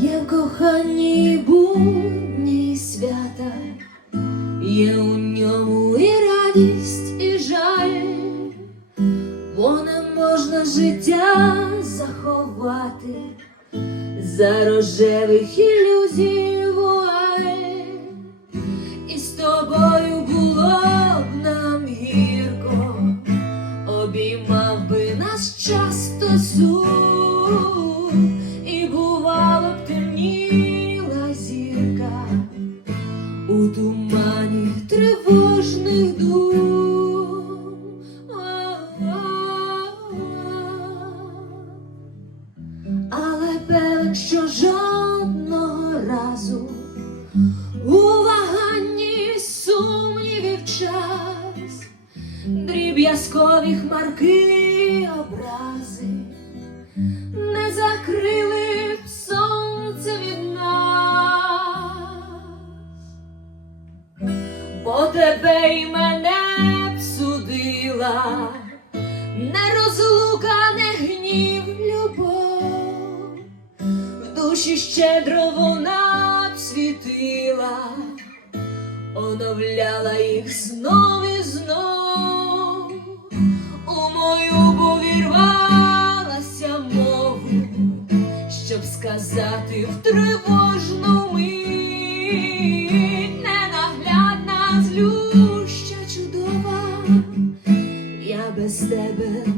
Увагані будні свята, є у ньому і радість, і жаль, бо не можна життя заховати за рожевих ілюзій вуаль. І з тобою було б нам гірко, обіймав би нас часто сон, б зірка у тумані тривожних дум. Але певен, що жодного разу у ваганні сумнівів час, дріб'язкові хмарки образи тебе і мене б судила, не розлука, не гнів, любов, в душі щедро вона світила, оновляла їх знов і знов, у мою б увірвалася мову, щоб сказати в тривожну мить. Seven.